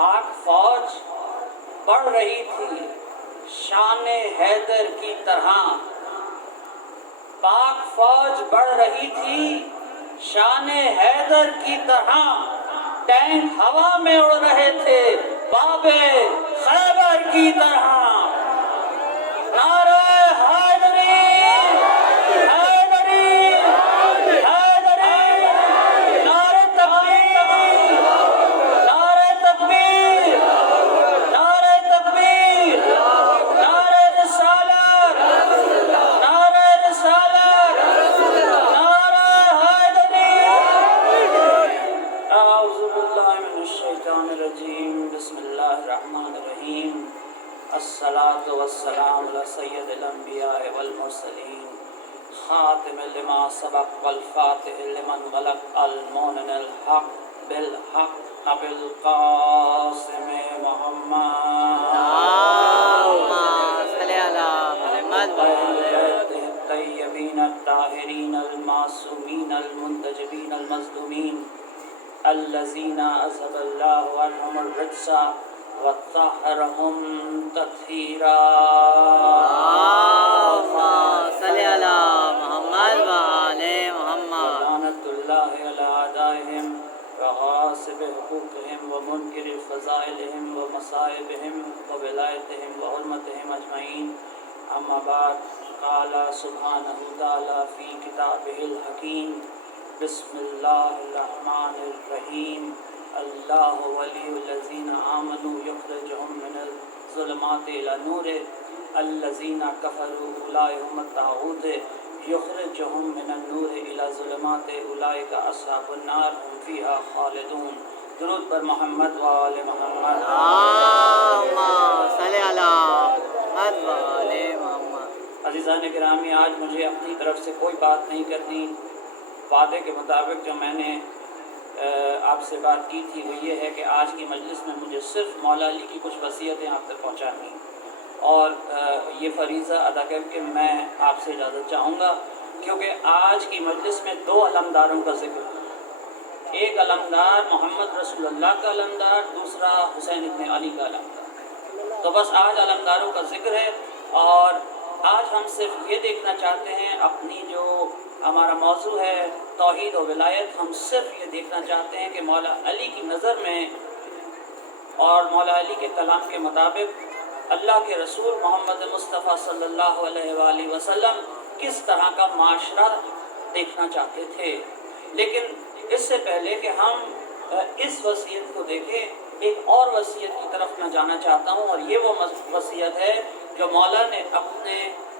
پاک فوج بڑھ رہی تھی شان حیدر کی طرح، پاک فوج بڑھ رہی تھی شان حیدر کی طرح، ٹینک ہوا میں اڑ رہے تھے باب خیبر کی طرح۔ نعرہ حیدری حیدری حیدری، نعرہ تکبیر نعرہ تکبیر نعرہ تکبیر، نعرہ رسالت نعرہ رسالت، نعرہ حیدری۔ اعوذ باللہ من الشیطان الرجیم، بسم اللہ الرحمن الرحیم۔ الصلاة والسلام علی سید الانبیاء والمرسلین، خاتم لما سبق والفاتح لمن غلق، المؤمن الحق بالحق ابو القاسم محمد اللہم صلی علی محمد اہل بیتہ الطیبین الطاہرین المعصومین المنتجبین المظلومین الذین اذهب اللہ عنہم الرجس وطہرہم تطہیرا۔ اللہم صلی علی محمد وآل محمد۔ لعنت اللہ علی اعدائہم وغاصب حقوقہم ومنکر فضائلہم ومصائبہم وولایتہم وحرمتہم اجمعین، اما بعد، قال سبحانہ تعالی فی کتابہ الحکیم، بسم اللہ الرحمن الرحیم۔ اللہ ولی الذین آمنوا یخرجہم من الظلمات الی النور، الذین کفروا اولئک هم الطاغوت یخرجہم من النور الی الظلمات اولئک اصحاب النار هم فیہا خالدون۔ درود پر محمد و آل محمد۔ اللہم صلی علی محمد وآل محمد۔ عزیزان گرامی، آج مجھے اپنی طرف سے کوئی بات نہیں کرنی، وعدے کے مطابق جو میں نے آپ سے بات کی تھی وہ یہ ہے کہ آج کی مجلس میں مجھے صرف مولا علی کی کچھ وصیتیں آپ تک پہنچانی، اور یہ فریضہ ادا کر کے میں آپ سے اجازت چاہوں گا، کیونکہ آج کی مجلس میں دو علمداروں کا ذکر ہے۔ ایک علمدار محمد رسول اللہ کا علمدار، دوسرا حسین ابن علی کا علمدار۔ تو بس آج علمداروں کا ذکر ہے، اور آج ہم صرف یہ دیکھنا چاہتے ہیں، اپنی جو ہمارا موضوع ہے توحید و ولایت، ہم صرف یہ دیکھنا چاہتے ہیں کہ مولا علی کی نظر میں اور مولا علی کے کلام کے مطابق اللہ کے رسول محمد مصطفیٰ صلی اللہ علیہ وآلہ وسلم کس طرح کا معاشرہ دیکھنا چاہتے تھے۔ لیکن اس سے پہلے کہ ہم اس وصیت کو دیکھیں، ایک اور وصیت کی طرف میں جانا چاہتا ہوں، اور یہ وہ وصیت ہے جو مولا نے اپنے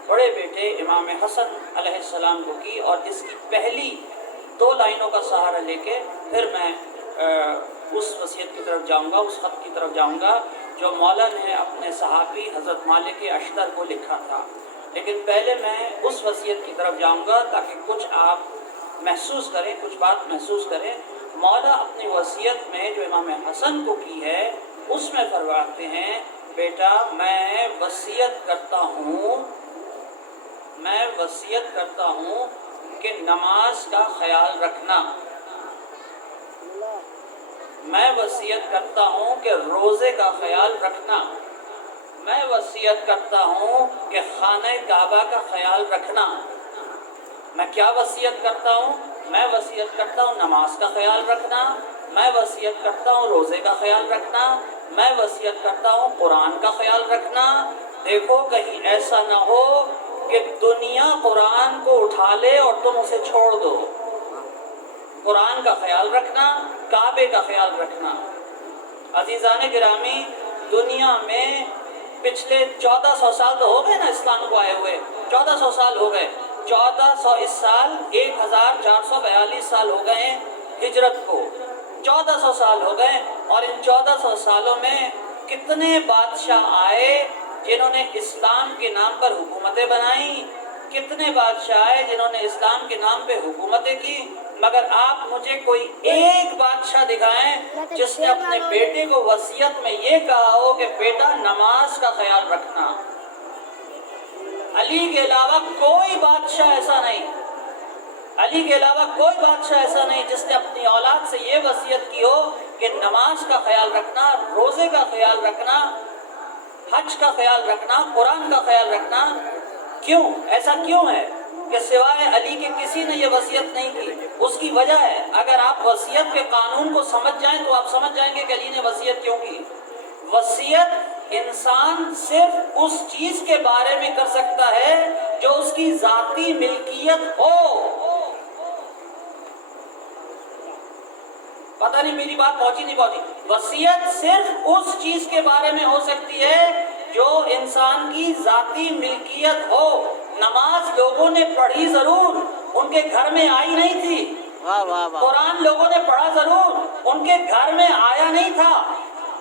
بڑے بیٹے امام حسن علیہ السلام کو کی، اور اس کی پہلی دو لائنوں کا سہارا لے کے پھر میں اس وصیت کی طرف جاؤں گا، اس خط کی طرف جاؤں گا جو مولا نے اپنے صحابی حضرت مالک اشتر کو لکھا تھا۔ لیکن پہلے میں اس وصیت کی طرف جاؤں گا تاکہ کچھ آپ محسوس کریں، کچھ بات محسوس کریں۔ مولا اپنی وصیت میں جو امام حسن کو کی ہے اس میں فرماتے ہیں، بیٹا میں وصیت کرتا ہوں کہ نماز کا خیال رکھنا، میں وصیت کرتا ہوں کہ روزے کا خیال رکھنا، میں وصیت کرتا ہوں کہ خانہ کعبہ کا خیال رکھنا۔ میں کیا وصیت کرتا ہوں؟ میں وصیت کرتا ہوں نماز کا خیال رکھنا، میں وصیت کرتا ہوں روزے کا خیال رکھنا، میں وصیت کرتا ہوں قرآن کا خیال رکھنا۔ دیکھو کہیں ایسا نہ ہو کہ دنیا قرآن کو اٹھا لے اور تم اسے چھوڑ دو۔ قرآن کا خیال رکھنا، کعبے کا خیال رکھنا۔ عزیزان گرامی، دنیا میں پچھلے 1400 سال تو ہو گئے نا اسلام کو آئے ہوئے، 1400 سال ہو گئے، 1400 اس سال 1442 سال ہو گئے ہجرت کو، 1400 سال ہو گئے، اور ان 1400 سالوں میں کتنے بادشاہ آئے جنہوں نے اسلام کے نام پر حکومتیں بنائیں، کتنے بادشاہ آئے جنہوں نے اسلام کے نام پہ حکومتیں کی، مگر آپ مجھے کوئی ایک بادشاہ دکھائیں جس نے اپنے بیٹے کو وصیت میں یہ کہا ہو کہ بیٹا نماز کا خیال رکھنا۔ علی کے علاوہ کوئی بادشاہ ایسا نہیں، علی کے علاوہ کوئی بادشاہ ایسا نہیں جس نے اپنی اولاد سے یہ وصیت کی ہو کہ نماز کا خیال رکھنا، روزے کا خیال رکھنا، حج کا خیال رکھنا، قرآن کا خیال رکھنا، کیوں ایسا کیوں ہے کہ سوائے علی کے کسی نے یہ وصیت نہیں کی؟ اس کی وجہ ہے، اگر آپ وصیت کے قانون کو سمجھ جائیں تو آپ سمجھ جائیں گے کہ علی نے وصیت کیوں کی۔ وصیت انسان صرف اس چیز کے بارے میں کر سکتا ہے جو اس کی ذاتی ملکیت ہو۔ پتہ نہیں میری بات پہنچی نہیں پہنچی؟ وصیت صرف اس چیز کے بارے میں ہو سکتی ہے جو انسان کی ذاتی ملکیت ہو۔ نماز لوگوں نے پڑھی ضرور، ان کے گھر میں آئی نہیں تھی۔ واہ واہ واہ، قرآن لوگوں نے پڑھا ضرور، ان کے گھر میں آیا نہیں تھا۔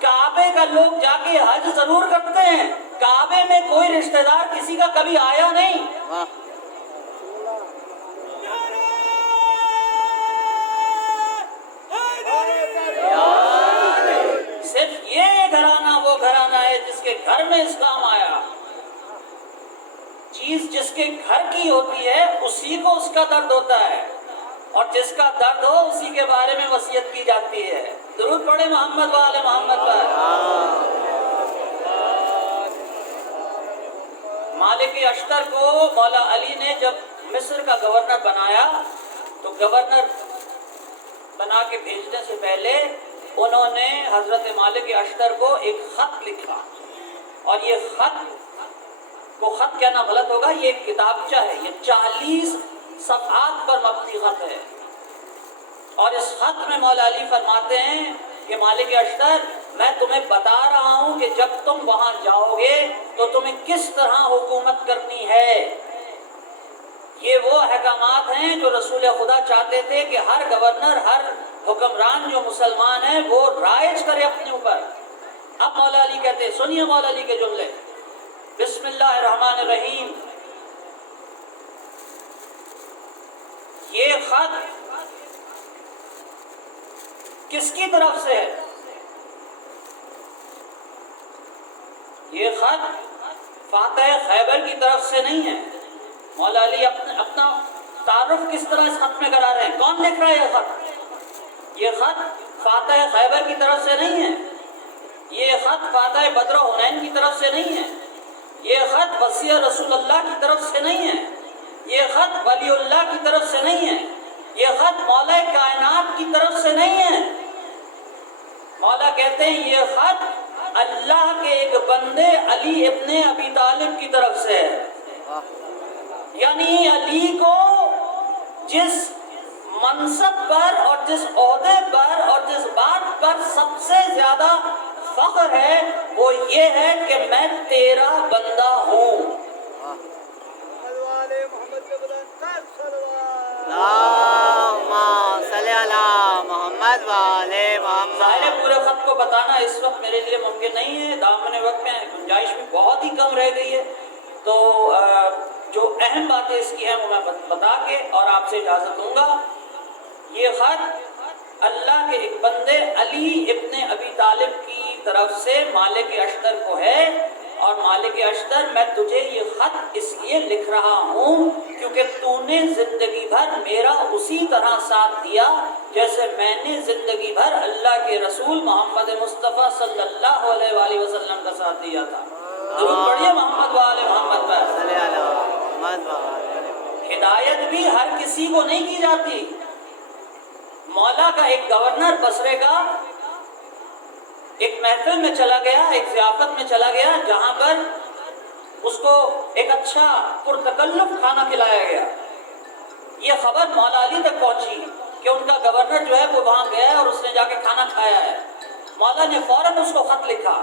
کعبے کا لوگ جا کے حج ضرور کرتے ہیں، کعبے میں کوئی رشتہ دار کسی کا کبھی آیا نہیں۔ واہ، صرف یہ گھرانہ وہ گھرانہ ہے جس کے گھر میں اسلام آیا۔ چیز جس کے گھر کی ہوتی ہے اسی کو اس کا درد ہوتا ہے، اور جس کا درد ہو اسی کے بارے میں وصیت کی جاتی ہے۔ درود پڑھے محمد والے محمد پر۔ مالک اشتر کو مولا علی نے جب مصر کا گورنر بنایا تو گورنر بنا کے بھیجنے سے پہلے انہوں نے حضرت مالک اشتر کو ایک خط لکھا، اور یہ خط کہنا غلط ہوگا، یہ ایک کتابچہ ہے، یہ 40 صفحات پر مبنی خط ہے۔ اور اس خط میں مولا علی فرماتے ہیں کہ مالک اشتر، میں تمہیں بتا رہا ہوں کہ جب تم وہاں جاؤ گے تو تمہیں کس طرح حکومت کرنی ہے۔ یہ وہ احکامات ہیں جو رسول خدا چاہتے تھے کہ ہر گورنر، ہر حکمران جو مسلمان ہے وہ رائج کرے اپنے اوپر۔ اب مولا علی کہتے ہیں، سنیے مولا علی کے جملے، بسم اللہ الرحمن الرحیم۔ یہ خط کس کی طرف سے ہے؟ یہ خط فاتح خیبر کی طرف سے نہیں ہے۔ مولا علی اپنا تعارف کس طرح اس خط میں کرا رہے ہیں؟ کون لکھ رہا ہے یہ خط؟ یہ خط فاتح خیبر کی طرف سے نہیں ہے، یہ خط فاتح بدر و حنین کی طرف سے نہیں ہے، یہ خط وصی رسول اللہ کی طرف سے نہیں ہے، یہ خط ولی اللہ کی طرف سے نہیں ہے، یہ خط مولا کائنات کی طرف سے نہیں ہے۔ مولا کہتے ہیں یہ خط اللہ کے ایک بندے علی ابن ابی طالب کی طرف سے ہے۔ یعنی علی کو جس منصب پر اور جس عہدے پر اور جس بات پر سب سے زیادہ فخر ہے وہ یہ ہے کہ میں تیرا بندہ ہوں۔ اللہم صلی علی محمد وعلی محمد۔ ظاہر پورے خط کو بتانا اس وقت میرے لیے ممکن نہیں ہے، دامن وقت میں گنجائش بھی بہت ہی کم رہ گئی ہے، تو جو اہم باتیں اس کی ہیں وہ میں بتا کے اور آپ سے اجازت دوں گا۔ یہ خط اللہ کے ایک بندے علی ابن ابی طالب کی طرف سے مالک اشتر کو ہے، اور مالک اشتر میں تجھے یہ خط اس لیے لکھ رہا ہوں کیونکہ تو نے زندگی بھر میرا اسی طرح ساتھ دیا جیسے میں نے زندگی بھر اللہ کے رسول محمد مصطفیٰ صلی اللہ علیہ وآلہ وسلم کا ساتھ دیا تھا۔ درود پڑھیے محمد وآل محمد پر۔ صلی علی محمد وعلی۔ ہدایت بھی ہر کسی کو نہیں کی جاتی۔ مولا کا ایک گورنر بصرے کا ایک محفل میں چلا گیا، ایک ضیافت میں چلا گیا جہاں پر اس کو ایک اچھا پرتکلف کھانا کھلایا گیا۔ یہ خبر مولا علی تک پہنچی کہ ان کا گورنر جو ہے وہ وہاں گیا ہے اور اس نے جا کے کھانا کھایا ہے۔ مولا نے فوراً اس کو خط لکھا،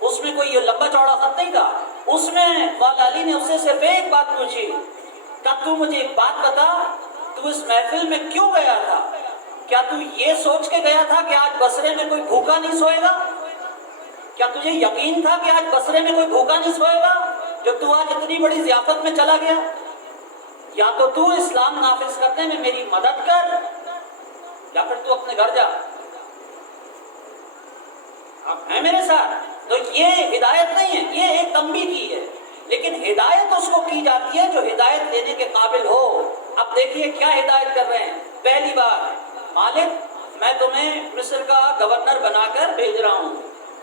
اس میں کوئی یہ لمبا چوڑا خط نہیں تھا، اس میں مولا علی نے اس سے صرف ایک بات پوچھی کہ تو مجھے ایک بات بتا، تو اس محفل میں کیوں گیا تھا؟ کیا تو یہ سوچ کے گیا تھا کہ آج بصرے میں کوئی بھوکا نہیں سوئے گا؟ کیا تجھے یقین تھا کہ آج بصرے میں کوئی بھوکا نہیں سوئے گا جو تو آج اتنی بڑی ضیافت میں چلا گیا؟ یا تو اسلام نافذ کرنے میں میری مدد کر یا پھر تو اپنے گھر جا۔ آپ ہیں میرے ساتھ؟ تو یہ ہدایت نہیں ہے، یہ ایک تنبیہ کی ہے، لیکن ہدایت اس کو کی جاتی ہے جو ہدایت لینے کے قابل ہو۔ اب دیکھیے کیا ہدایت کر رہے ہیں۔ پہلی بات، مالک میں تمہیں مصر کا گورنر بنا کر بھیج رہا ہوں،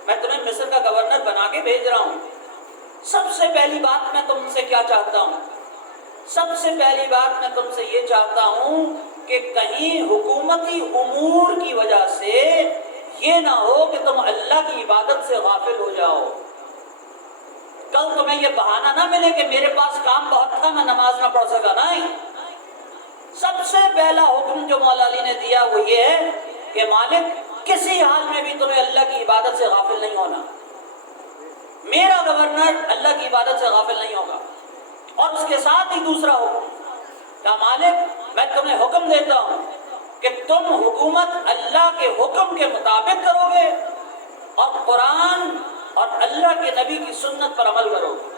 میں تمہیں مصر کا گورنر بنا کے بھیج رہا ہوں۔ سب سے پہلی بات میں تم سے کیا چاہتا ہوں؟ سب سے پہلی بات میں تم سے یہ چاہتا ہوں کہ کہیں حکومتی امور کی وجہ سے یہ نہ ہو کہ تم اللہ کی عبادت سے غافل ہو جاؤ۔ کل تمہیں یہ بہانہ نہ ملے کہ میرے پاس کام بہت تھا، میں نماز نہ پڑھ سکا۔ نہیں، سب سے پہلا حکم جو مولا علی نے دیا وہ یہ ہے کہ مالک کسی حال میں بھی تمہیں اللہ کی عبادت سے غافل نہیں ہونا، میرا گورنر اللہ کی عبادت سے غافل نہیں ہوگا۔ اور اس کے ساتھ ہی دوسرا حکم کہ مالک میں تمہیں حکم دیتا ہوں کہ تم حکومت اللہ کے حکم کے مطابق کرو گے اور قرآن اور اللہ کے نبی کی سنت پر عمل کرو گے۔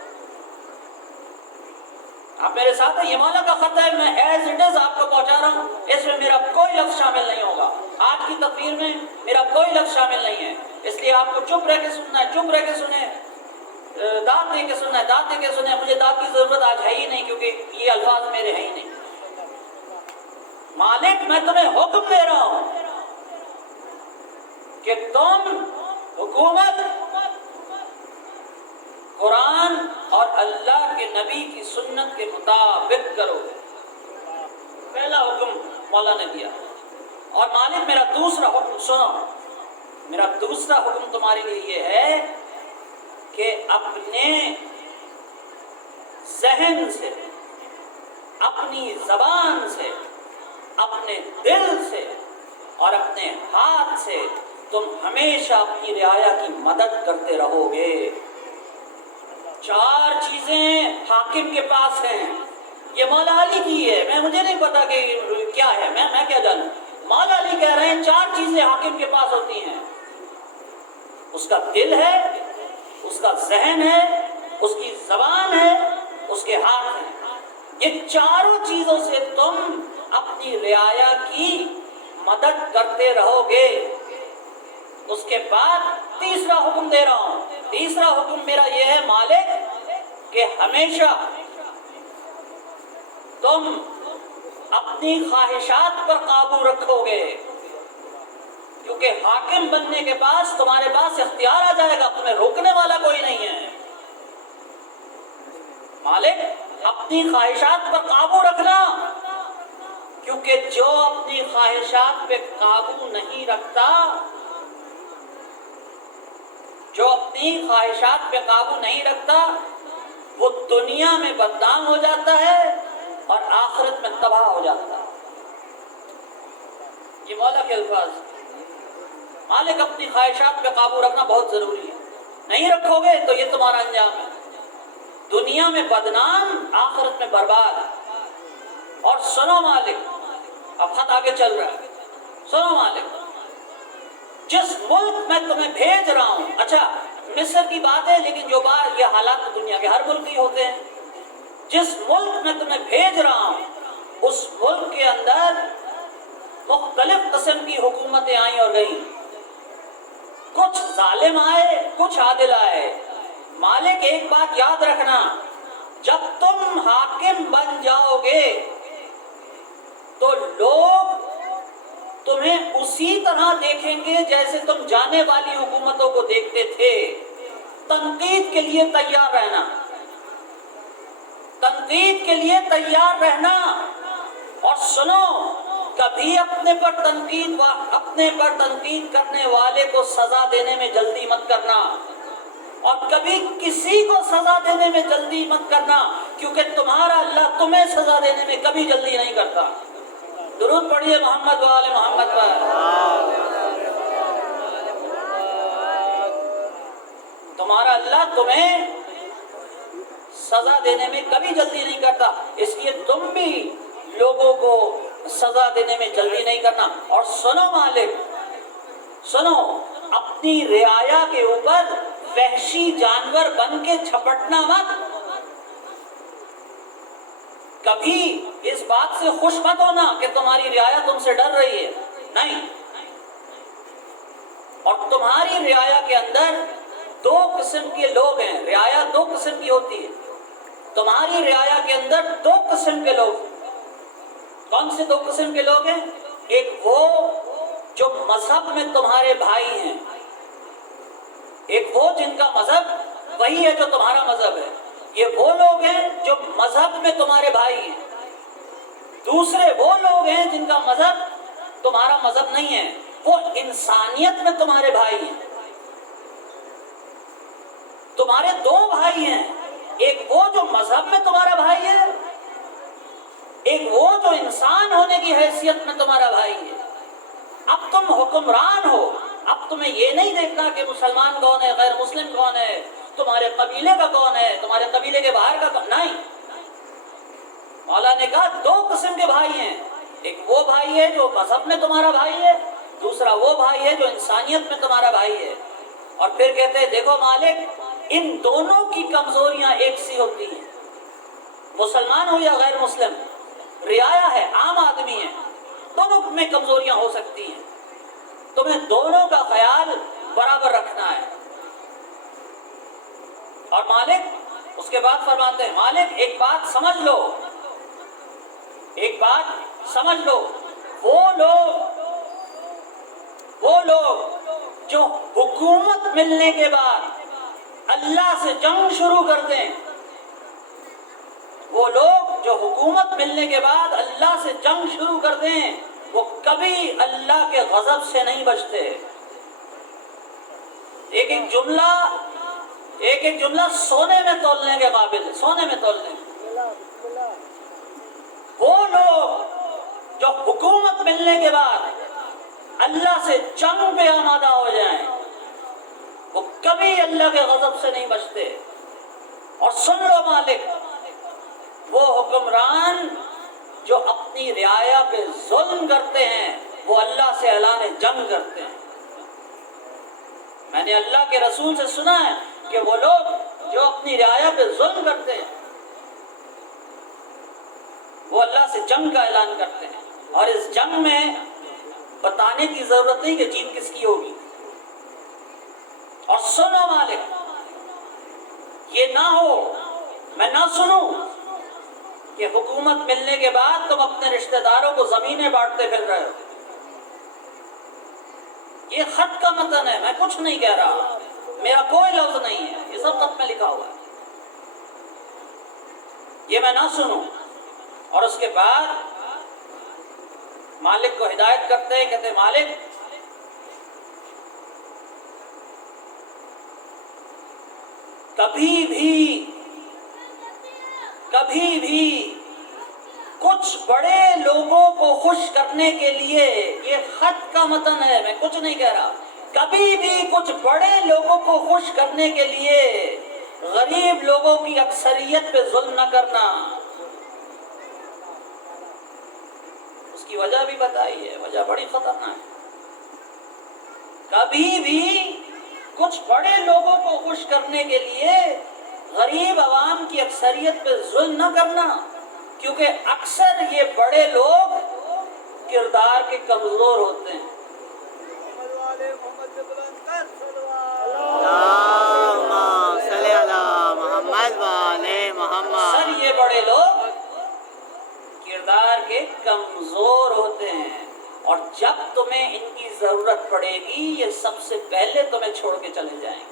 آپ میرے ساتھ ہیں، یہ مولا کا خط ہے، میں ایز اٹ از آپ کو پہنچا رہا ہوں، اس میں میرا کوئی لفظ شامل نہیں ہوگا، آج کی تقریر میں میرا کوئی لفظ شامل نہیں ہے، اس لیے آپ کو چپ رہ کے سننا ہے، چپ رہ کے سنیں، داد دے کے سننا ہے، داد دے کے سنیں۔ مجھے داد کی ضرورت آج ہے ہی نہیں کیونکہ یہ الفاظ میرے ہیں ہی نہیں۔ مالک میں تمہیں حکم دے رہا ہوں کہ تم حکومت قرآن اور اللہ کے نبی کی سنت کے مطابق کرو۔ پہلا حکم مولا نے دیا۔ اور مالک میرا دوسرا حکم سنو، میرا دوسرا حکم تمہارے لیے یہ ہے کہ اپنے ذہن سے، اپنی زبان سے، اپنے دل سے اور اپنے ہاتھ سے تم ہمیشہ اپنی رعایا کی مدد کرتے رہو گے۔ چار چیزیں حاکم کے پاس ہیں، یہ مولا علی کی ہے، مجھے نہیں پتا کہ کیا ہے، میں کیا جانوں۔ مولا علی کہہ رہے ہیں چار چیزیں حاکم کے پاس ہوتی ہیں، اس کا دل ہے، اس کا ذہن ہے، اس کی زبان ہے، اس کے ہاتھ ہیں۔ یہ چاروں چیزوں سے تم اپنی رعایا کی مدد کرتے رہو گے۔ اس کے بعد تیسرا حکم دے رہا ہوں، تیسرا حکم میرا یہ ہے مالک کہ ہمیشہ تم اپنی خواہشات پر قابو رکھو گے، کیونکہ حاکم بننے کے بعد تمہارے پاس اختیار آ جائے گا، تمہیں روکنے والا کوئی نہیں ہے۔ مالک اپنی خواہشات پر قابو رکھنا، کیونکہ جو اپنی خواہشات پہ قابو نہیں رکھتا، جو اپنی خواہشات پہ قابو نہیں رکھتا، وہ دنیا میں بدنام ہو جاتا ہے اور آخرت میں تباہ ہو جاتا ہے۔ یہ مولا کے الفاظ۔ مالک اپنی خواہشات پہ قابو رکھنا بہت ضروری ہے، نہیں رکھو گے تو یہ تمہارا انجام ہے، دنیا میں بدنام، آخرت میں برباد۔ اور سنو مالک، اب خط آگے چل رہا ہے، سنو مالک، جس ملک میں تمہیں بھیج رہا ہوں، اچھا مصر کی بات ہے لیکن جو بات یہ حالات دنیا کے ہر ملک ہی ہوتے ہیں، جس ملک میں تمہیں بھیج رہا ہوں اس ملک کے اندر مختلف قسم کی حکومتیں آئیں اور گئیں، کچھ ظالم آئے، کچھ عادل آئے۔ مالک ایک بات یاد رکھنا، جب تم حاکم بن جاؤ گے تو لوگ تمہیں اسی طرح دیکھیں گے جیسے تم جانے والی حکومتوں کو دیکھتے تھے۔ تنقید کے لیے تیار رہنا، تنقید کے لیے تیار رہنا۔ اور سنو، کبھی اپنے پر تنقید کرنے والے کو سزا دینے میں جلدی مت کرنا، اور کبھی کسی کو سزا دینے میں جلدی مت کرنا، کیونکہ تمہارا اللہ تمہیں سزا دینے میں کبھی جلدی نہیں کرتا۔ درود پڑھیے محمد وآل محمد پر۔ تمہارا اللہ تمہیں سزا دینے میں کبھی جلدی نہیں کرتا، اس لیے تم بھی لوگوں کو سزا دینے میں جلدی نہیں کرنا۔ اور سنو مالک، سنو، اپنی رعایا کے اوپر وحشی جانور بن کے جھپٹنا مت، کبھی اس بات سے خوش مت ہونا کہ تمہاری رعایا تم سے ڈر رہی ہے، نہیں۔ اور تمہاری رعایا کے اندر دو قسم کے لوگ ہیں، رعایا دو قسم کی ہوتی ہے، تمہاری رعایا کے اندر دو قسم کے لوگ۔ کون سے دو قسم کے لوگ ہیں؟ ایک وہ جو مذہب میں تمہارے بھائی ہیں، ایک وہ جن کا مذہب وہی ہے جو تمہارا مذہب ہے، یہ وہ لوگ ہیں جو مذہب میں تمہارے بھائی ہیں، دوسرے وہ لوگ ہیں جن کا مذہب تمہارا مذہب نہیں ہے، وہ انسانیت میں تمہارے بھائی ہیں۔ تمہارے دو بھائی ہیں، ایک وہ جو مذہب میں تمہارا بھائی ہے، ایک وہ جو انسان ہونے کی حیثیت میں تمہارا بھائی ہے۔ اب تم حکمران ہو، اب تمہیں یہ نہیں دیکھنا کہ مسلمان کون ہے، غیر مسلم کون ہے، تمہارے قبیلے کا کون ہے، تمہارے قبیلے کے باہر کا کون، نہیں۔ مولا نے کہا دو قسم کے بھائی ہیں، ایک وہ بھائی ہے جو مذہب میں تمہارا بھائی ہے، دوسرا وہ بھائی ہے جو انسانیت میں تمہارا بھائی ہے۔ اور پھر کہتے ہیں دیکھو مالک، ان دونوں کی کمزوریاں ایک سی ہوتی ہیں، مسلمان ہو یا غیر مسلم، رعایا ہے، عام آدمی ہے، دونوں میں کمزوریاں ہو سکتی ہیں، تمہیں دونوں کا خیال برابر رکھنا ہے۔ اور مالک اس کے بعد فرماتے ہیں، مالک ایک بات سمجھ لو، ایک بات سمجھ لو، وہ لوگ جو حکومت ملنے کے بعد اللہ سے جنگ شروع کر دیں، وہ لوگ جو حکومت ملنے کے بعد اللہ سے جنگ شروع کر دیں، وہ کبھی اللہ کے غضب سے نہیں بچتے۔ ایک ایک جملہ سونے میں تولنے کے قابل ہے، سونے میں تولنے۔ وہ لوگ جو حکومت ملنے کے بعد اللہ سے جنگ پہ آمادہ ہو جائیں، وہ کبھی اللہ کے غضب سے نہیں بچتے۔ اور سن لو مالک، وہ حکمران جو اپنی رعایا پہ ظلم کرتے ہیں، وہ اللہ سے اعلان جنگ کرتے ہیں۔ میں نے اللہ کے رسول سے سنا ہے کہ وہ لوگ جو اپنی رعایا پہ ظلم کرتے ہیں، وہ اللہ سے جنگ کا اعلان کرتے ہیں۔ اور اس جنگ میں بتانے کی ضرورت نہیں کہ جیت کس کی ہوگی۔ اور سنو مالک، یہ نہ ہو، میں نہ سنوں کہ حکومت ملنے کے بعد تم اپنے رشتہ داروں کو زمینیں بانٹتے پھر رہے ہو۔ یہ خط کا متن ہے، میں کچھ نہیں کہہ رہا، میرا کوئی لفظ نہیں ہے، یہ سب خط میں لکھا ہوا ہے، یہ میں نہ سنوں۔ اور اس کے بعد مالک کو ہدایت کرتے ہیں، کہتے ہیں مالک کبھی بھی کچھ بڑے لوگوں کو خوش کرنے کے لیے، یہ خط کا متن ہے، میں کچھ نہیں کہہ رہا، کبھی بھی کچھ بڑے لوگوں کو خوش کرنے کے لیے غریب لوگوں کی اکثریت پہ ظلم نہ کرنا۔ اس کی وجہ بھی بتائی ہے، وجہ بڑی خطرناک ہے۔ کبھی بھی کچھ بڑے لوگوں کو خوش کرنے کے لیے غریب عوام کی اکثریت پہ ظلم نہ کرنا، کیونکہ اکثر یہ بڑے لوگ کردار کے کمزور ہوتے ہیں۔ اکثر یہ بڑے لوگ کردار کے کمزور ہوتے ہیں، اور جب تمہیں ان کی ضرورت پڑے گی یہ سب سے پہلے تمہیں چھوڑ کے چلے جائیں گے۔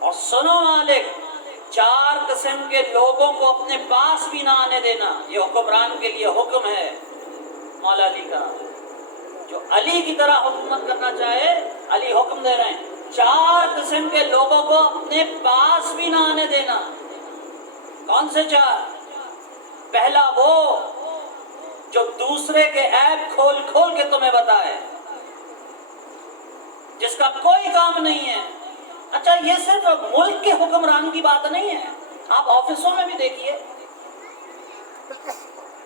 اور سنو مالک، 4 قسم کے لوگوں کو اپنے پاس بھی نہ آنے دینا، یہ حکمران کے لیے حکم ہے مولا علی کا۔ جو علی کی طرح حکومت کرنا چاہے، علی حکم دے رہے ہیں 4 قسم کے لوگوں کو اپنے پاس بھی نہ آنے دینا۔ کون سے 4؟ پہلا وہ جو دوسرے کے عیب کھول کھول کے تمہیں بتائے، جس کا کوئی کام نہیں ہے۔ اچھا، یہ صرف ملک کے حکمران کی بات نہیں ہے، آپ آفسوں میں بھی دیکھیے،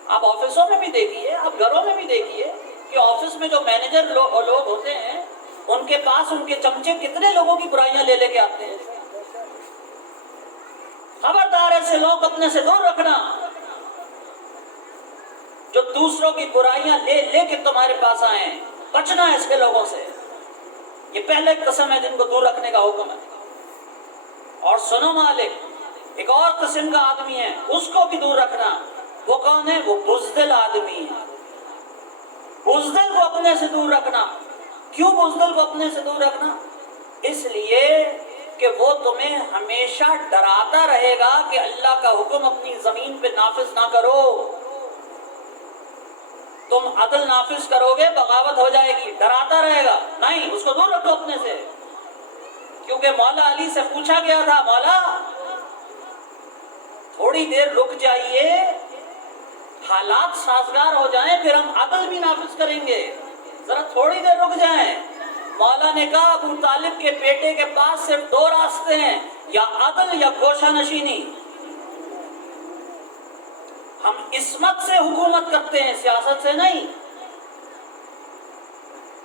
آپ آفسوں میں بھی دیکھیے، آپ گھروں میں بھی دیکھیے کہ آفس میں جو مینیجر لوگ ہوتے ہیں، ان کے پاس ان کے چمچے کتنے لوگوں کی برائیاں لے لے کے آتے ہیں۔ خبردار ایسے لوگ اپنے سے دور رکھنا جو دوسروں کی برائیاں لے لے کے تمہارے پاس آئیں، بچنا ہے ایسے لوگوں سے۔ یہ پہلے قسم ہے جن کو دور رکھنے کا حکم ہے۔ اور سنو مالک، ایک اور قسم کا آدمی ہے، اس کو بھی دور رکھنا۔ وہ کون ہے؟ وہ بزدل آدمی ہے۔ بزدل کو اپنے سے دور رکھنا. کیوں بزدل کو اپنے سے دور رکھنا؟ اس لیے کہ وہ تمہیں ہمیشہ ڈراتا رہے گا کہ اللہ کا حکم اپنی زمین پہ نافذ نہ کرو. تم عدل نافذ کرو گے بغاوت ہو جائے گی. ڈراتا رہے گا. نہیں، اس کو دور رکھو اپنے سے. کیونکہ مولا علی سے پوچھا گیا تھا، مولا تھوڑی دیر رک جائیے، حالات سازگار ہو جائیں پھر ہم عدل بھی نافذ کریں گے، ذرا تھوڑی دیر رک جائیں. مولا نے کہا ابو طالب کے بیٹے کے پاس صرف دو راستے ہیں، یا عدل یا گوشہ نشینی. ہم عصمت سے حکومت کرتے ہیں، سیاست سے نہیں.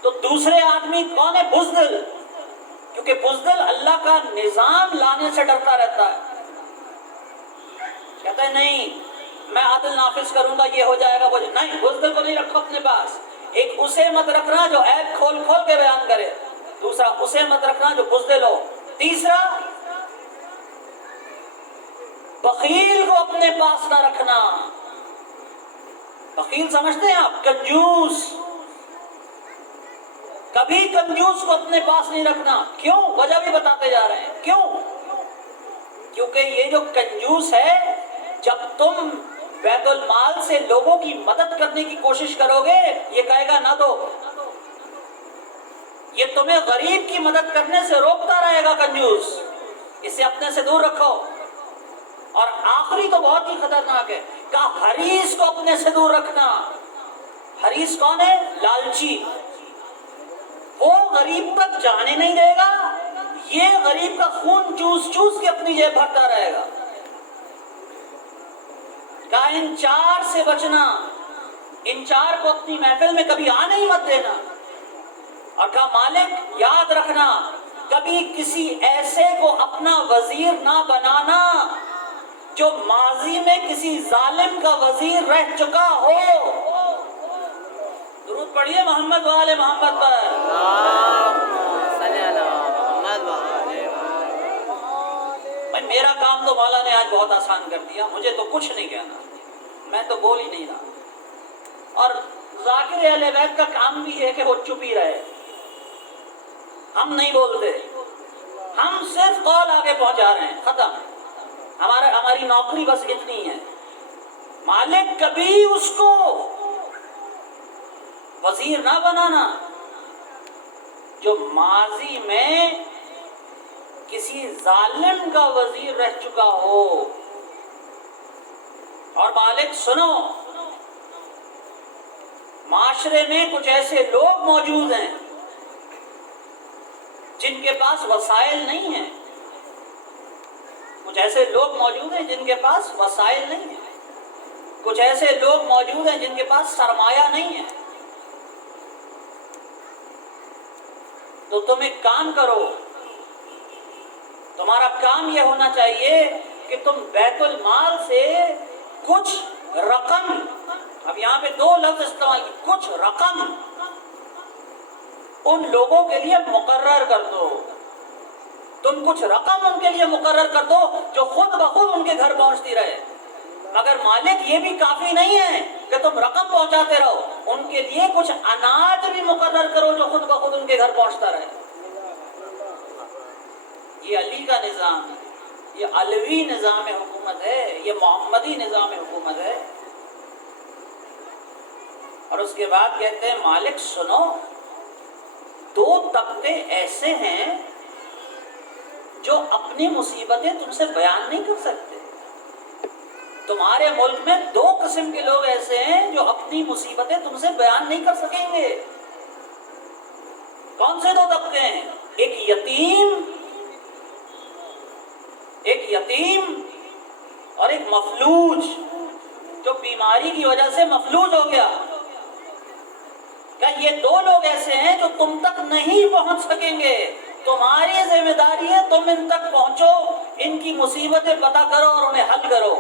تو دوسرے آدمی کون ہے؟ بزدل. کیونکہ بزدل اللہ کا نظام لانے سے ڈرتا رہتا ہے. کہتا ہے نہیں میں عدل نافذ کروں گا، یہ ہو جائے گا، وہ نہیں. بزدل کو نہیں رکھو اپنے پاس. ایک اسے مت رکھنا جو عیب کھول کھول کے بیان کرے، دوسرا اسے مت رکھنا جو بزدل ہو. تیسرا بخیل کو اپنے پاس نہ رکھنا. بخیل سمجھتے ہیں آپ؟ کنجوس. کبھی کنجوس کو اپنے پاس نہیں رکھنا. کیوں؟ وجہ بھی بتاتے جا رہے ہیں. کیوں؟ کیونکہ یہ جو کنجوس ہے، جب تم بیت المال سے لوگوں کی مدد کرنے کی کوشش کرو گے یہ کہے گا نہ دو. یہ تمہیں غریب کی مدد کرنے سے روکتا رہے گا کنجوس. اسے اپنے سے دور رکھو. اور آخری تو بہت ہی خطرناک ہے، کہا حریص کو اپنے سے دور رکھنا. حریص کون ہے؟ لالچی. وہ غریب تک جانے نہیں دے گا، یہ غریب کا خون چوس چوس کے اپنی جیب بھرتا رہے گا. کہا ان چار سے بچنا، ان چار کو اپنی محفل میں کبھی آنے ہی مت دینا. اور کہا مالک یاد رکھنا کبھی کسی ایسے کو اپنا وزیر نہ بنانا جو ماضی میں کسی ظالم کا وزیر رہ چکا ہو. درود پڑھیے محمد والے محمد پر. میرا کام تو مولا نے آج بہت آسان کر دیا، مجھے تو کچھ نہیں کہنا، میں تو بول ہی نہیں رہا. اور ذاکر اہل بیت کا کام بھی ہے کہ وہ چپ ہی رہے. ہم نہیں بولتے، ہم صرف قول آگے پہنچا رہے ہیں، ختم. ہماری نوکری بس اتنی ہے. مالک کبھی اس کو وزیر نہ بنانا جو ماضی میں کسی ظالم کا وزیر رہ چکا ہو. اور مالک سنو، معاشرے میں کچھ ایسے لوگ موجود ہیں جن کے پاس وسائل نہیں ہیں. کچھ ایسے لوگ موجود ہیں جن کے پاس وسائل نہیں ہیں. کچھ ایسے لوگ موجود ہیں جن کے پاس سرمایہ نہیں ہے. تو تم ایک کام کرو، تمہارا کام یہ ہونا چاہیے کہ تم بیت المال سے کچھ رقم، اب یہاں پہ دو لفظ استعمال کی، کچھ رقم ان لوگوں کے لیے مقرر کر دو. تم کچھ رقم ان کے لیے مقرر کر دو جو خود بخود ان کے گھر پہنچتی رہے. مگر مالک یہ بھی کافی نہیں ہے کہ تم رقم پہنچاتے رہو، ان کے لیے کچھ اناج بھی مقرر کرو جو خود بخود ان کے گھر پہنچتا رہے. یہ علی کا نظام ہے، یہ علوی نظام حکومت ہے، یہ محمدی نظام حکومت ہے. اور اس کے بعد کہتے ہیں مالک سنو، دو طبقے ایسے ہیں جو اپنی مصیبتیں تم سے بیان نہیں کر سکتے. تمہارے ملک میں دو قسم کے لوگ ایسے ہیں جو اپنی مصیبتیں تم سے بیان نہیں کر سکیں گے. کون سے دو طبقے ہیں؟ ایک یتیم اور ایک مفلوج، جو بیماری کی وجہ سے مفلوج ہو گیا. کہ یہ دو لوگ ایسے ہیں جو تم تک نہیں پہنچ سکیں گے. تمہاری ذمہ داری ہے تم ان تک پہنچو، ان کی مصیبتیں پتہ کرو اور انہیں حل کرو.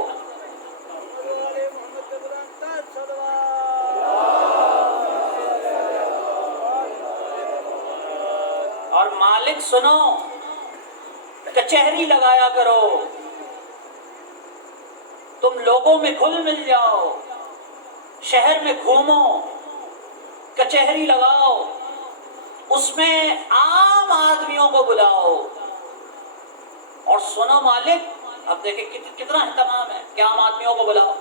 اور مالک سنو، کچہری لگایا کرو، تم لوگوں میں گھل مل جاؤ، شہر میں گھومو، کچہری لگاؤ، اس میں عام آدمیوں کو بلاؤ اور سنو مالک، اب دیکھیں کتنا اہتمام ہے کہ عام آدمیوں کو بلاؤ.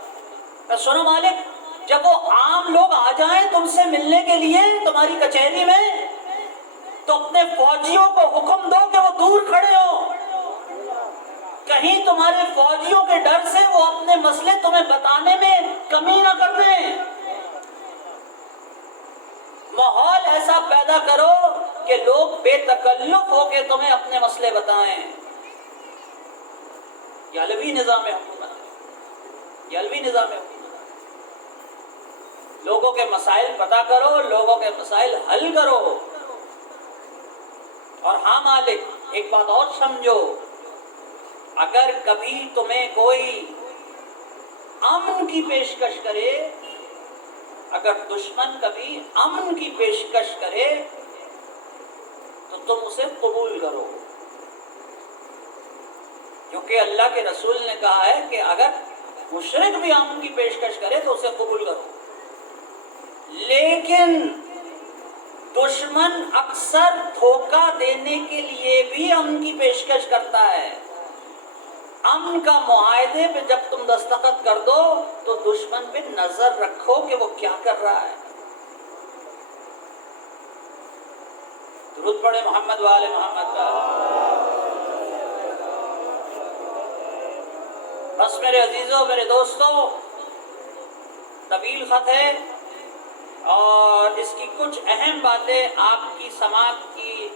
سنو مالک، جب وہ عام لوگ آ جائیں تم سے ملنے کے لیے تمہاری کچہری میں، تو اپنے فوجیوں کو حکم دو کہ وہ دور کھڑے ہو، کہیں تمہارے فوجیوں کے ڈر سے وہ اپنے مسئلے تمہیں بتانے میں کمی نہ کر دیں. ماحول ایسا پیدا کرو کہ لوگ بے تکلف ہو کے تمہیں اپنے مسئلے بتائیں. یہ علوی نظام حکومت ہے، یہ علوی نظام حکومت. لوگوں کے مسائل پتہ کرو، لوگوں کے مسائل حل کرو. اور ہاں مالک، ایک بات اور سمجھو، اگر کبھی تمہیں کوئی امن کی پیشکش کرے، اگر دشمن کبھی امن کی پیشکش کرے تو تم اسے قبول کرو، کیونکہ اللہ کے رسول نے کہا ہے کہ اگر مشرک بھی امن کی پیشکش کرے تو اسے قبول کرو. لیکن دشمن اکثر دھوکہ دینے کے لیے بھی امن کی پیشکش کرتا ہے. امن کا معاہدے پہ جب تم دستخط کر دو تو دشمن پہ نظر رکھو کہ وہ کیا کر رہا ہے. درود پڑھے محمد وآل محمد کا. بس میرے عزیزوں، میرے دوستوں، طویل خط ہے اور اس کی کچھ اہم باتیں آپ کی سماعت کی،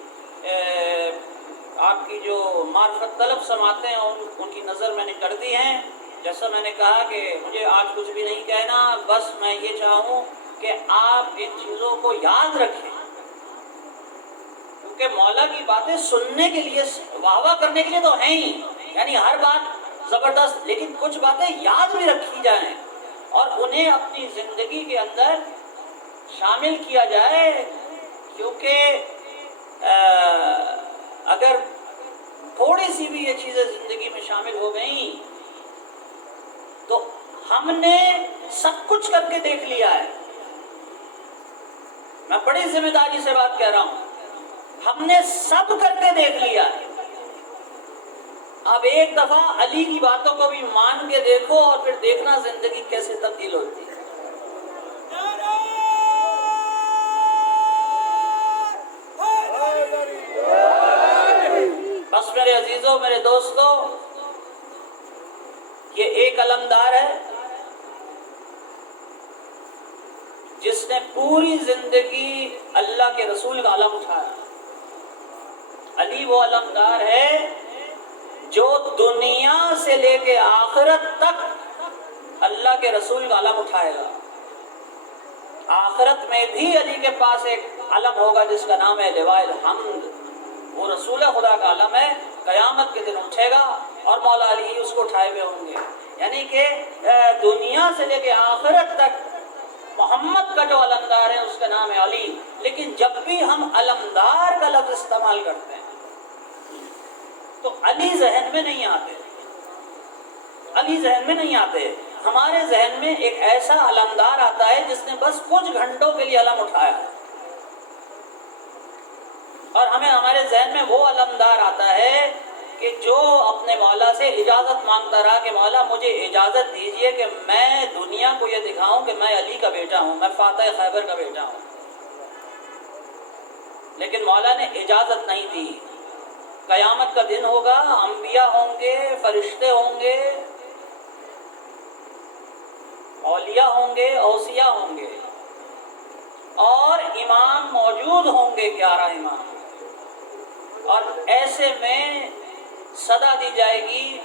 آپ کی جو معرفت طلب سماعتیں ہیں ان کی نظر میں نے کر دی ہیں. جیسا میں نے کہا کہ مجھے آج کچھ بھی نہیں کہنا، بس میں یہ چاہوں کہ آپ ان چیزوں کو یاد رکھیں، کیونکہ مولا کی باتیں سننے کے لیے، واہ واہ کرنے کے لیے تو ہیں ہی، یعنی ہر بات زبردست، لیکن کچھ باتیں یاد بھی رکھی جائیں اور انہیں اپنی زندگی کے اندر شامل کیا جائے. کیونکہ اگر تھوڑی سی بھی یہ چیزیں زندگی میں شامل ہو گئیں تو ہم نے سب کچھ کر کے دیکھ لیا ہے. میں بڑی ذمہ داری سے بات کہہ رہا ہوں، ہم نے سب کر کے دیکھ لیا ہے. اب ایک دفعہ علی کی باتوں کو بھی مان کے دیکھو اور پھر دیکھنا زندگی کیسے تبدیل ہوتی ہے. بس میرے عزیزوں، میرے دوستوں، یہ ایک علمدار ہے جس نے پوری زندگی اللہ کے رسول کا علم اٹھایا. علی وہ علمدار ہے جو دنیا سے لے کے آخرت تک اللہ کے رسول کا علم اٹھائے گا. آخرت میں بھی علی کے پاس ایک علم ہوگا جس کا نام ہے لواء الحمد. وہ رسول خدا کا علم ہے، قیامت کے دن اٹھے گا اور مولا علی اس کو اٹھائے ہوئے ہوں گے. یعنی کہ دنیا سے لے کے آخرت تک محمد کا جو علمدار ہے اس کا نام ہے علی. لیکن جب بھی ہم علمدار کا لفظ استعمال کرتے ہیں تو علی ذہن میں نہیں آتے، علی ذہن میں نہیں آتے. ہمارے ذہن میں ایک ایسا علمدار آتا ہے جس نے بس کچھ گھنٹوں کے لیے علم اٹھایا، اور ہمارے ذہن میں وہ علمدار آتا ہے کہ جو اپنے مولا سے اجازت مانگتا رہا کہ مولا مجھے اجازت دیجئے کہ میں دنیا کو یہ دکھاؤں کہ میں علی کا بیٹا ہوں، میں فاتح خیبر کا بیٹا ہوں. لیکن مولا نے اجازت نہیں دی. قیامت کا دن ہوگا، انبیاء ہوں گے، فرشتے ہوں گے، اولیاء ہوں گے، اوصیاء ہوں گے، اور امام موجود ہوں گے، 11 امام. اور ایسے میں صدا دی جائے گی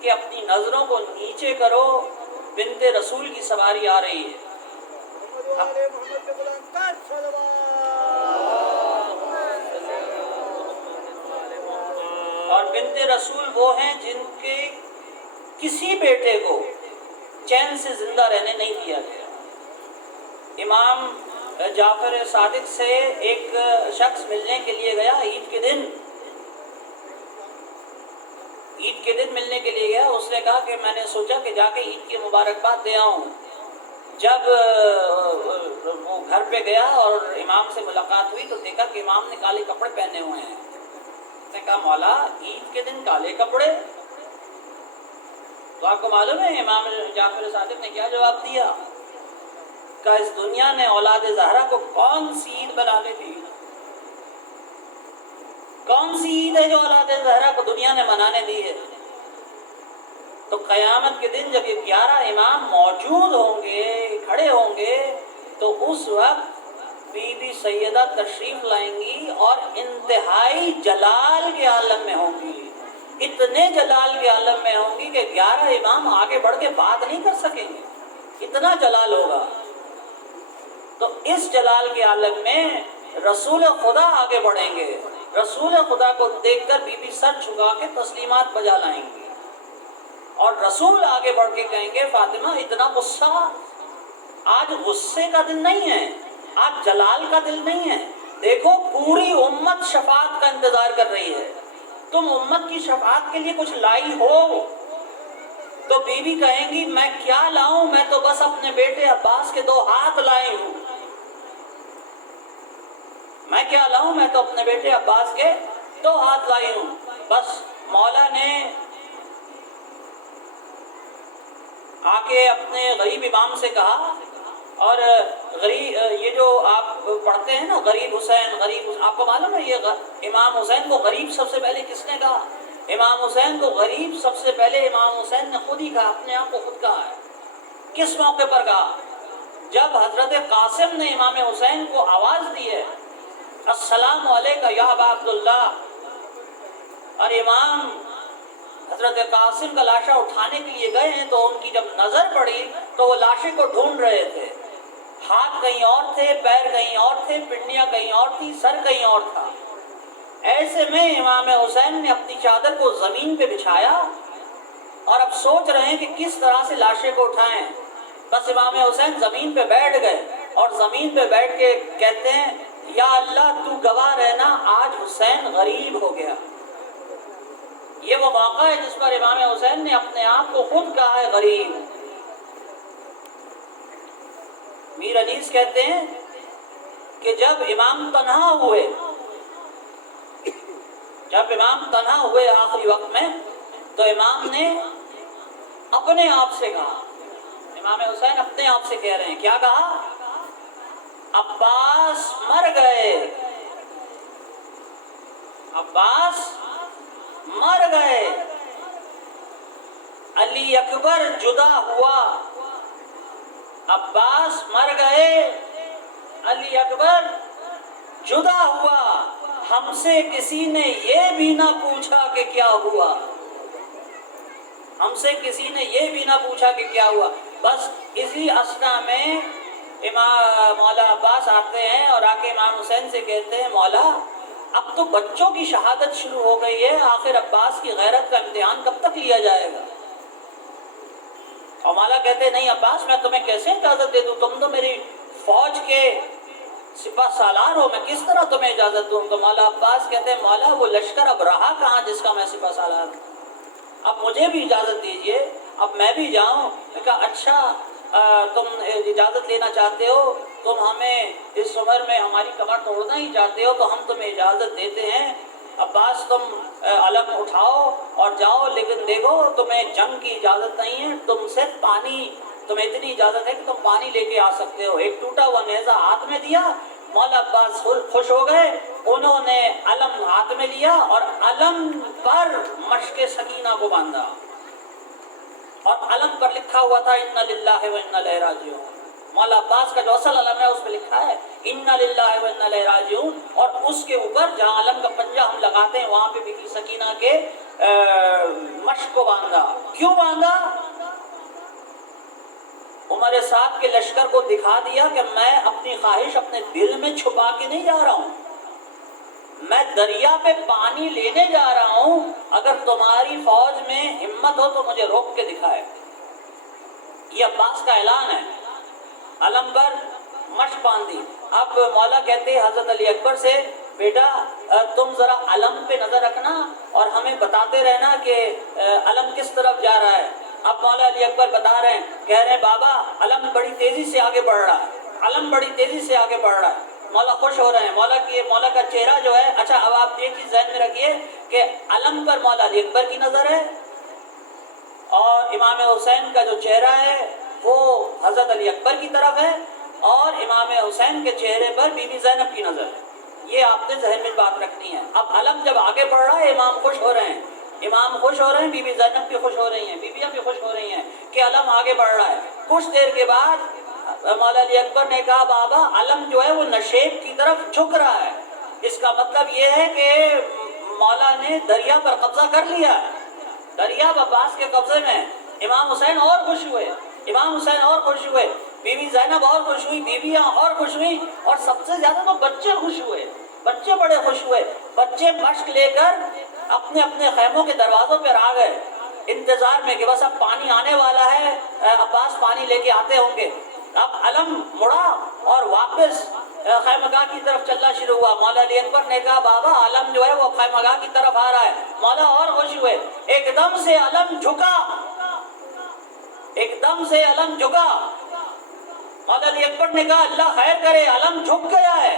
کہ اپنی نظروں کو نیچے کرو، بنت رسول کی سواری آ رہی ہے. اور بنت رسول وہ ہیں جن کے کسی بیٹے کو چین سے زندہ رہنے نہیں دیا گیا. امام جعفر صادق سے ایک شخص ملنے کے لیے گیا عید کے دن ملنے کے لیے گیا. اس نے کہا کہ میں نے سوچا کہ جا کے عید کی مبارکباد دے آؤں. جب وہ گھر پہ گیا اور امام سے ملاقات ہوئی تو دیکھا کہ امام نے کالے کپڑے پہنے ہوئے ہیں. اس نے کہا مولا عید کے دن کالے کپڑے؟ تو آپ کو معلوم ہے امام جعفر صادق نے کیا جواب دیا؟ کہ اس دنیا نے اولاد زہرا کو کون سی عید بنانے دی؟ کون سی عید ہے جو اولاد زہرا کو دنیا نے منانے دی ہے؟ تو قیامت کے دن جب یہ 11 امام موجود ہوں گے، کھڑے ہوں گے، تو اس وقت بی بی سیدہ تشریف لائیں گی اور انتہائی جلال کے عالم میں ہوں گی، اتنے جلال کے عالم میں ہوں گی کہ 11 امام آگے بڑھ کے بات نہیں کر سکیں گے، اتنا جلال ہوگا. تو اس جلال کے عالم میں رسول خدا آگے بڑھیں گے، رسول خدا کو دیکھ کر بی بی سر جھکا کے تسلیمات بجا لائیں گے، اور رسول آگے بڑھ کے کہیں گے فاطمہ اتنا غصہ؟ آج غصے کا دن نہیں ہے، آج جلال کا دل نہیں ہے. دیکھو پوری امت شفاعت کا انتظار کر رہی ہے، تم امت کی شفاعت کے لیے کچھ لائی ہو؟ تو بی بی کہیں گی میں کیا لاؤں، میں تو بس اپنے بیٹے عباس کے 2 ہاتھ لائی ہوں. میں کیا لاؤں، میں تو اپنے بیٹے عباس کے 2 ہاتھ لائی ہوں. بس مولا نے آ کے اپنے غریب امام سے کہا، اور غریب یہ جو آپ پڑھتے ہیں نا غریب حسین، آپ کو معلوم ہے یہ امام حسین کو غریب سب سے پہلے کس نے کہا؟ امام حسین کو غریب سب سے پہلے امام حسین نے خود ہی کہا، اپنے آپ کو خود کہا ہے. کس موقع پر کہا؟ جب حضرت قاسم نے امام حسین کو آواز دی ہے السلام علیکہ یا ابا عبداللہ، اور امام حضرت قاسم کا لاشا اٹھانے کے لیے گئے ہیں تو ان کی جب نظر پڑی تو وہ لاشے کو ڈھونڈ رہے تھے، ہاتھ کہیں اور تھے، پیر کہیں اور تھے، پنڈلیاں کہیں اور تھی، سر کہیں اور تھا. ایسے میں امام حسین نے اپنی چادر کو زمین پہ بچھایا اور اب سوچ رہے ہیں کہ کس طرح سے لاشے کو اٹھائیں. بس امام حسین زمین پہ بیٹھ گئے اور زمین پہ بیٹھ کے کہتے ہیں یا اللہ تو گواہ رہنا آج حسین غریب ہو گیا. یہ وہ موقع ہے جس پر امام حسین نے اپنے آپ کو خود کہا ہے غریب. میر انیس کہتے ہیں کہ جب امام تنہا ہوئے آخری وقت میں تو امام نے اپنے آپ سے کہا، امام حسین اپنے آپ سے کہہ رہے ہیں، کیا کہا؟ عباس مر گئے، عباس مر گئے، علی اکبر جدا ہوا. عباس مر گئے، علی اکبر جدا ہوا، ہم سے کسی نے یہ بھی نہ پوچھا کہ کیا ہوا، ہم سے کسی نے یہ بھی نہ پوچھا کہ کیا ہوا. بس اسی اسنا میں مولا عباس آتے ہیں اور آ کے امام حسین سے کہتے ہیں مولا اب تو بچوں کی شہادت شروع ہو گئی ہے، آخر عباس کی غیرت کا امتحان کب تک لیا جائے گا؟ اور مولا کہتے ہیں نہیں عباس میں تمہیں کیسے اجازت دے دوں، تم تو میری فوج کے سپہ سالار ہو، میں کس طرح تمہیں اجازت دوں؟ تو مولا عباس کہتے ہیں مولا وہ لشکر اب رہا کہاں جس کا میں سپہ سالار ہوں، اب مجھے بھی اجازت دیجئے، اب میں بھی جاؤں. میں کہا اچھا تم اجازت لینا چاہتے ہو، تم ہمیں اس عمر میں ہماری کمر توڑنا ہی چاہتے ہو تو ہم تمہیں اجازت دیتے ہیں. عباس تم علم اٹھاؤ اور جاؤ، لیکن دیکھو تمہیں جنگ کی اجازت نہیں ہے، تم صرف پانی، تمہیں اتنی اجازت ہے کہ تم پانی لے کے آ سکتے ہو. ایک ٹوٹا ہوا نیزہ ہاتھ میں دیا، مولا عباس خوش ہو گئے، انہوں نے علم ہاتھ میں لیا اور علم پر مشق سکینہ کو باندھا اور علم پر لکھا ہوا تھا انا للہ و انا الیہ راجعون. مولا عباس کا جو اصل علم ہے اس پہ لکھا ہے انا للہ و انا الیہ راجعون، اور اس کے اوپر جہاں علم کا پنجہ ہم لگاتے ہیں وہاں پہ بی بی سکینہ کے مشق کو باندھا. کیوں باندھا؟ عمر سعد کے لشکر کو دکھا دیا کہ میں اپنی خواہش اپنے دل میں چھپا کے نہیں جا رہا ہوں، میں دریا پہ پانی لینے جا رہا ہوں، اگر تمہاری فوج میں ہمت ہو تو مجھے روک کے دکھائے. یہ عباس کا اعلان ہے. علم پر مشق باندھی. اب مولا کہتے ہیں حضرت علی اکبر سے بیٹا تم ذرا علم پہ نظر رکھنا اور ہمیں بتاتے رہنا کہ علم کس طرف جا رہا ہے. اب مولا علی اکبر بتا رہے ہیں، کہہ رہے ہیں بابا علم بڑی تیزی سے آگے بڑھ رہا ہے، علم بڑی تیزی سے آگے بڑھ رہا ہے۔ مولا خوش ہو رہے ہیں، مولا کا چہرہ جو ہے، اچھا اب آپ یہ چیز ذہن میں رکھیے کہ علم پر مولا علی اکبر کی نظر ہے، اور امام حسین کا جو چہرہ ہے وہ حضرت علی اکبر کی طرف ہے، اور امام حسین کے چہرے پر بی بی زینب کی نظر ہے۔ یہ آپ نے ذہن میں بات رکھنی ہے۔ اب علم جب آگے بڑھ رہا ہے، امام خوش ہو رہے ہیں، امام خوش ہو رہے ہیں، بی بی زینب بھی خوش ہو رہی ہیں، بیویاں بھی خوش ہو رہی ہیں کہ علم آگے بڑھ رہا ہے۔ کچھ دیر کے بعد مولا علی اکبر نے کہا بابا علم جو ہے وہ نشیب کی طرف جھک رہا ہے، اس کا مطلب یہ ہے کہ مولا نے دریا پر قبضہ کر لیا ہے، دریا عباس کے قبضے میں۔ امام حسین اور خوش ہوئے، امام حسین اور خوش ہوئے، بی بی زینب اور خوش ہوئی، بیویاں اور خوش ہوئی، اور سب سے زیادہ تو بچے خوش ہوئے، بچے بڑے خوش ہوئے۔ بچے مشک لے کر اپنے اپنے خیموں کے دروازوں پر آ گئے، انتظار میں کہ بس اب پانی آنے والا ہے، عباس پانی لے کے آتے ہوں گے۔ اب علم مڑا اور واپس خیمگاہ کی طرف چلنا شروع ہوا۔ مولا علی اکبر نے کہا بابا علم جو ہے وہ خیمگاہ کی طرف آ رہا ہے۔ مولا اور خوش ہوئے، ایک دم سے علم جھکا، ایک دم سے علم جھکا۔ مولا علی اکبر نے کہا اللہ خیر کرے، علم جھک گیا ہے۔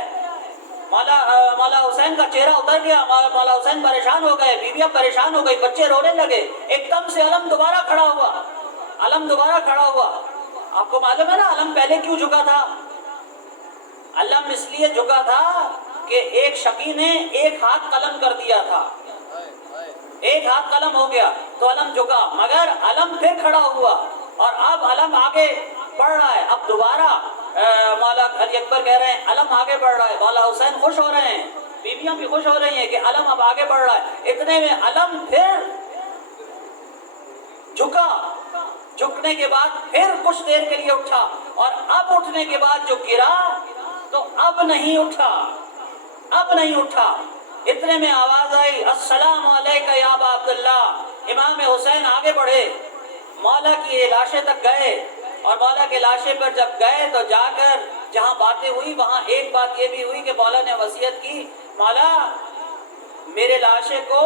مولا حسین کا چہرہ اتر گیا، مولا حسین پریشان ہو گئے، بیویاں پریشان ہو گئی، بچے رونے لگے۔ ایک دم سے علم دوبارہ کھڑا ہوا، علم دوبارہ کھڑا ہوا۔ آپ کو معلوم ہے نا علم پہلے کیوں جھکا تھا؟ علم اس لیے جھکا تھا کہ ایک شقی نے ایک ہاتھ قلم کر دیا تھا، ایک ہاتھ قلم ہو گیا تو علم جھکا، مگر علم پھر کھڑا ہوا اور اب علم آگے بڑھ رہا ہے۔ اب دوبارہ مولا علی اکبر کہہ رہے ہیں علم آگے بڑھ رہا ہے، مولا حسین خوش ہو رہے ہیں، بیویاں بھی خوش ہو رہی ہیں کہ علم اب آگے بڑھ رہا ہے۔ اتنے میں علم پھر جھکا، جھکنے کے بعد پھر کچھ دیر کے لیے اٹھا، اور اب اٹھنے کے بعد جو گرا تو اب نہیں اٹھا، اب نہیں اٹھا۔ اتنے میں آواز آئی السلام علیکہ یا ابا عبداللہ۔ امام حسین آگے بڑھے، مولا کی لاشے تک گئے، اور مولا کے لاشے پر جب گئے تو جا کر جہاں باتیں ہوئی وہاں ایک بات یہ بھی ہوئی کہ مولا نے وصیت کی مولا میرے لاشے کو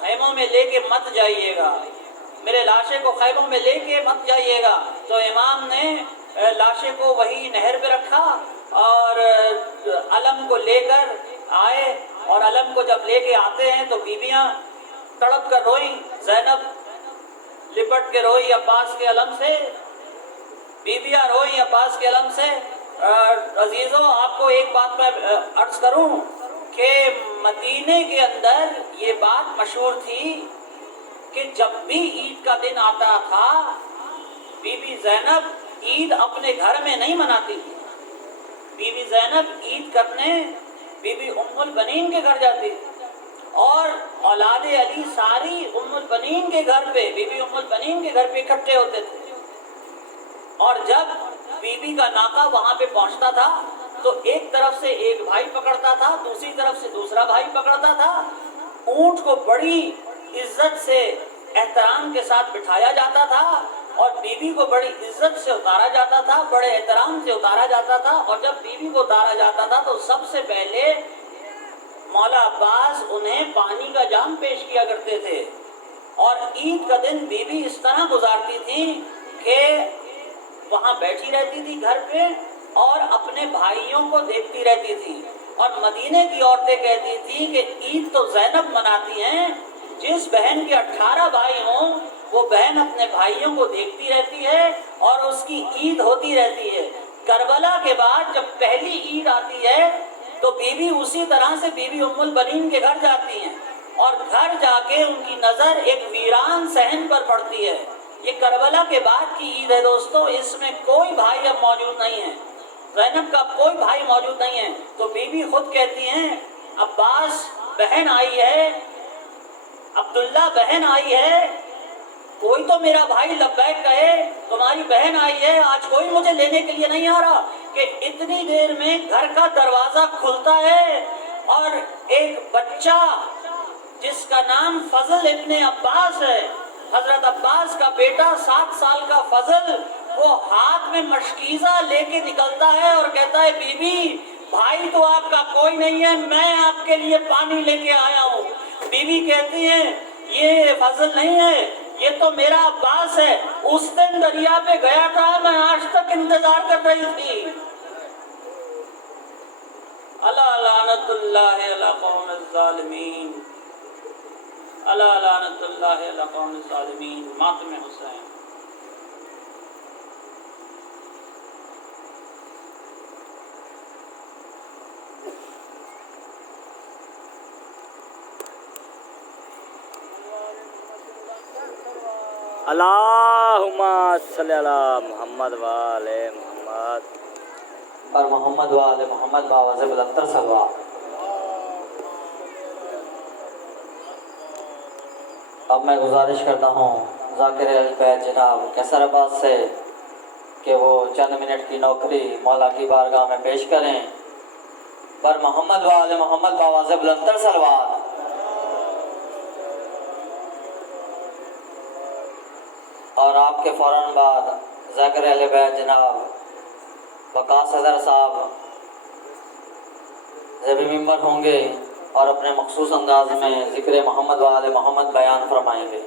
خیموں میں لے کے مت جائیے گا، میرے لاشے کو خیموں میں لے کے مت جائیے گا۔ تو امام نے لاشے کو وہی نہر پہ رکھا اور علم کو لے کر آئے، اور علم کو جب لے کے آتے ہیں تو بیویاں تڑپ کر روئیں، زینب لپٹ کے روئی عباس کے علم سے، بیویاں روئیں عباس کے علم سے۔ عزیزوں آپ کو ایک بات میں عرض کروں کہ مدینے کے اندر یہ بات مشہور تھی کہ جب بھی عید کا دن آتا تھا بی بی زینب عید اپنے گھر میں نہیں مناتی تھی، بی بی زینب عید کرنے بی بی ام البنین کے گھر جاتی تھی، اور اولاد علی ساری ام البنین کے گھر پہ، بی بی ام البنین کے گھر پہ اکٹھے ہوتے تھے، اور جب بی بی کا ناکہ وہاں پہ پہنچتا تھا تو ایک طرف سے ایک بھائی پکڑتا تھا، دوسری طرف سے دوسرا بھائی پکڑتا تھا، اونٹ کو بڑی عزت سے احترام کے ساتھ بٹھایا جاتا تھا، اور بیوی کو بڑی عزت سے اتارا جاتا تھا، بڑے احترام سے اتارا جاتا تھا، اور جب بیوی کو اتارا جاتا تھا تو سب سے پہلے مولا عباس انہیں پانی کا جام پیش کیا کرتے تھے۔ اور عید کا دن بیوی اس طرح گزارتی تھی کہ وہاں بیٹھی رہتی تھی گھر پہ اور اپنے بھائیوں کو دیکھتی رہتی تھی، اور مدینے کی عورتیں کہتی تھی کہ عید تو زینب مناتی ہیں، جس بہن کے 18 بھائی ہوں وہ بہن اپنے بھائیوں کو دیکھتی رہتی ہے اور اس کی عید ہوتی رہتی ہے۔ کربلا کے بعد جب پہلی عید آتی ہے تو بیوی اسی طرح سے بیوی ام البنین کے گھر جاتی ہیں، اور گھر جا کے ان کی نظر ایک ویران صحن پر پڑتی ہے۔ یہ کربلا کے بعد کی عید ہے دوستو، اس میں کوئی بھائی اب موجود نہیں ہے، زینب کا کوئی بھائی موجود نہیں ہے۔ تو بیوی خود کہتی ہیں عباس بہن آئی ہے، عبداللہ بہن آئی ہے، کوئی تو میرا بھائی لبیک کہے، تمہاری بہن آئی ہے، آج کوئی مجھے لینے کے لیے نہیں آ رہا۔ کہ اتنی دیر میں گھر کا دروازہ کھلتا ہے اور ایک بچہ جس کا نام فضل ابن عباس ہے، حضرت عباس کا بیٹا 7 سال کا فضل، وہ ہاتھ میں مشکیزہ لے کے نکلتا ہے اور کہتا ہے بی بی بھائی تو آپ کا کوئی نہیں ہے، میں آپ کے لیے پانی لے کے آیا ہوں۔ بی بی کہتی ہیں یہ فضل نہیں ہے، یہ یہ تو میرا عباس ہے، اس دن دریا پہ گیا تھا، میں آج تک انتظار کر رہی تھی۔ الا لعنت اللہ علی قوم الظالمین، الا لعنت اللہ علی قوم الظالمین۔ ماتم حسین۔ اللہم صلی علی محمد وآل محمد۔ اور محمد وآل محمد باوضع بلندر صلوات۔ اب میں گزارش کرتا ہوں ذاکر اہل بیت جناب کیسر عباس سے کہ وہ چند منٹ کی نوکری مولا کی بارگاہ میں پیش کریں۔ پر محمد وآل محمد باوضع بلندر صلوات۔ اور آپ کے فوراً بعد ذاکر اہل بیت جناب وقاص صدر صاحب زیب ممبر ہوں گے اور اپنے مخصوص انداز میں ذکر محمد وآل محمد بیان فرمائیں گے۔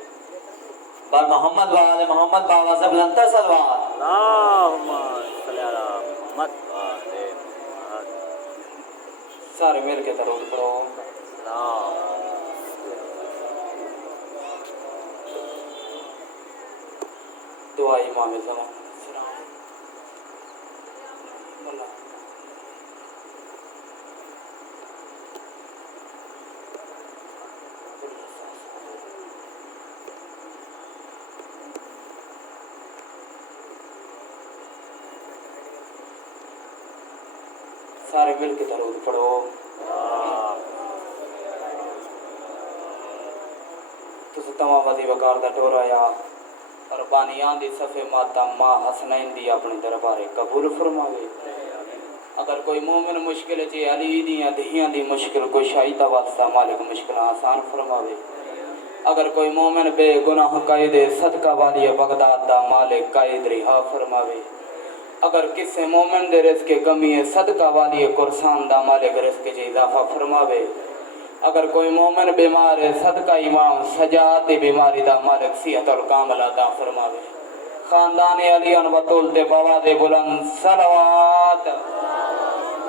بر محمد وآل محمد باوضع بلندر صلوات۔ اللہم صلی علی محمد وآل محمد۔ سارے مل کے درود پڑھو۔ دعا امام زمان۔ سارے مل کے درود پڑھو۔ تس تمام وزی وقار دا ٹور آیا اور بانیان دی صفحے ماتم ماں حسنین دی اپنی دربار قبول فرماوے۔ اگر کوئی مومن مشکل چی علی دیاں دہیاں دی مشکل کوئی شاہیدہ واسطہ مالک مشکل آسان فرماوے۔ اگر کوئی مومن بے گناہ قائد صدقہ والی بغداد دا مالک قائد رہا فرماوے۔ اگر کسی مومن دے رزق کمی صدقہ والی قرسان دا مالک رزق جی اضافہ فرماوے۔ اگر کوئی مومن بیمار ہے صدقہ امام سجاد بیماری دا مالک صحت الکامل عطا فرماوے۔ خاندان علی ان بطول دے بواد بلند صلوات۔